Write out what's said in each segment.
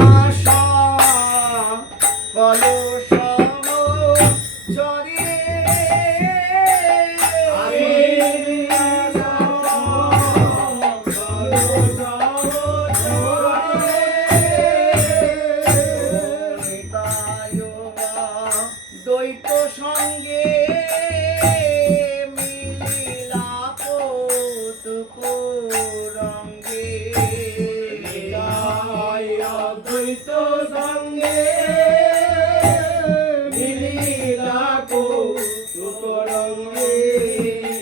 আশা কলসম চরে দ্বৈত সঙ্গে মিলিলা কৌতুক রঙ্গে দ্বৈত সঙ্গে মিলিলা কৌতুক রঙ্গে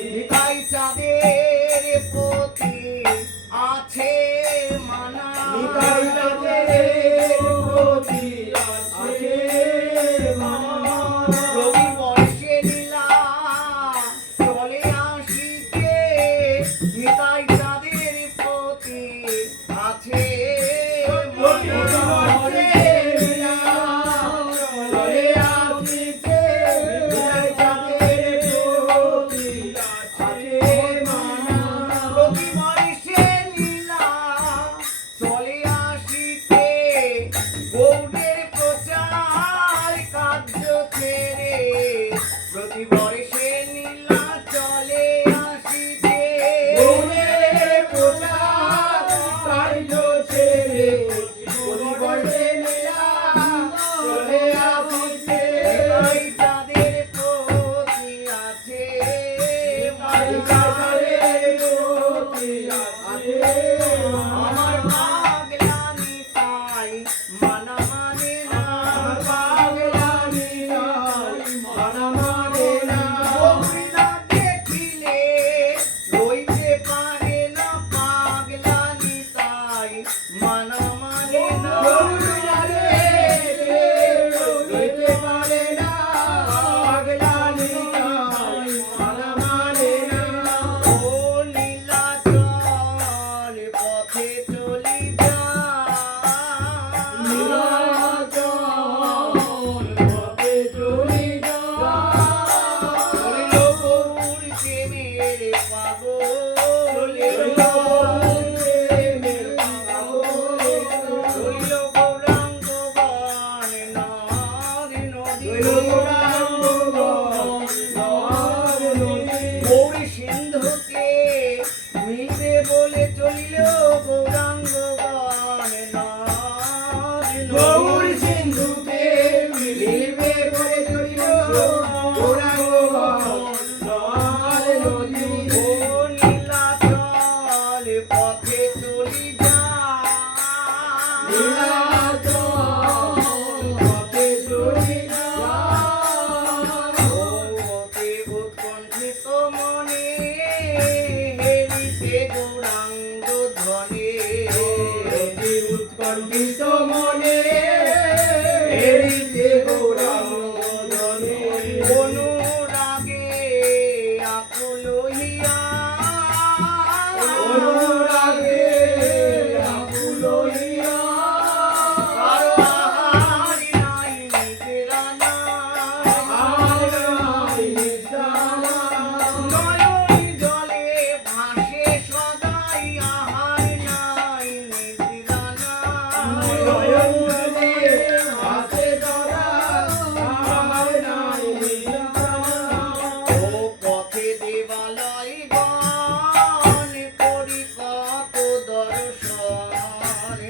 নিতাই চাঁদের প্রতি আছে মানা নিতাই চাঁদের প্রতি আছে মানা রবি বর্ষে লীলা চলে আসিতে নিতাই চাঁদের প্রতি আছে রবি বর্ষে লীলা চলে আসিতে গৌড়ের প্রচার কার্য ছেড়ে প্রতি বর্ষে লীলা চলে আসিতে গৌড়ের প্রচার কার্য ছেড়ে প্রতি বর্ষে লীলা চলে আসিতে নিতাই চাঁদের প্রতি আছে আমার পাগলা নিতাই মানা মানে না গৌরীরা দেখিলে রইতে পারে না পাগলা নিতাই মানা মানে না ও নীলাচল পথে চলি যা হইল গৌর প্রেমের পাগল হইল গৌরাঙ্গ বন নদ নদী গৌরী সিন্ধুকে মিলবে বলে চলিল গৌরাঙ্গ বন নদ গৌর সিন্ধুকে মিলিবে বলে চলিল গৌরাঙ্গ নদী ও নীলাচল পথে চলি যা ওতে উৎকণ্ঠিত মনে হেরিতে গৌরাঙ্গ ধ্বনি উৎকণ্ঠিত মনে এরিতে গৌরাঙ্গ ধনে অনুরাগে আকুল হইয়া অনুরাগে আকুল হইয়া কারো আহার নাই নিদ্রা নাই নয়ন জলে ভাসে সদাই আহার নাই নিদ্রা নাই ও পথে দেবালয় গণ করি কত দর্শন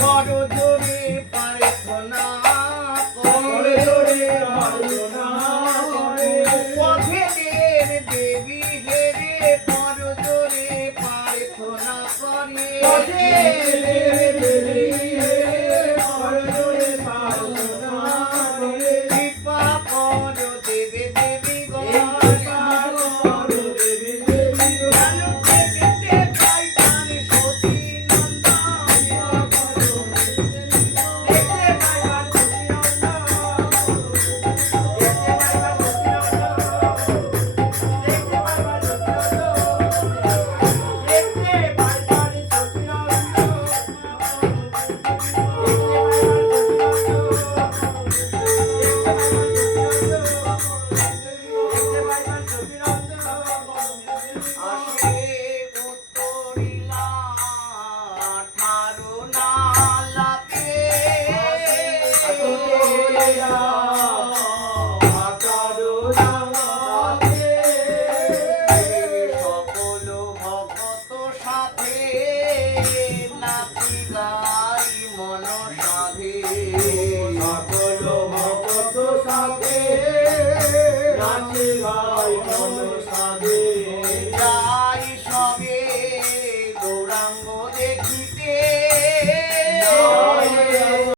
বড় জোরে প্রার্থনা করে পথে দেবী হেরে বড় জোরে প্রার্থনা করে কৃপা কর দেবে দেবী দেখতে পাই প্রাণ সতী নন্দন দেখতে পাই প্রাণ সতী নন্দন দেখতে পাই প্রাণ সতী নন্দন আকারো নামাতে সকল ভগত সাথে নাচি গাই মন সাধে সকল ভগত সাথে নাচে গাই মন সাধে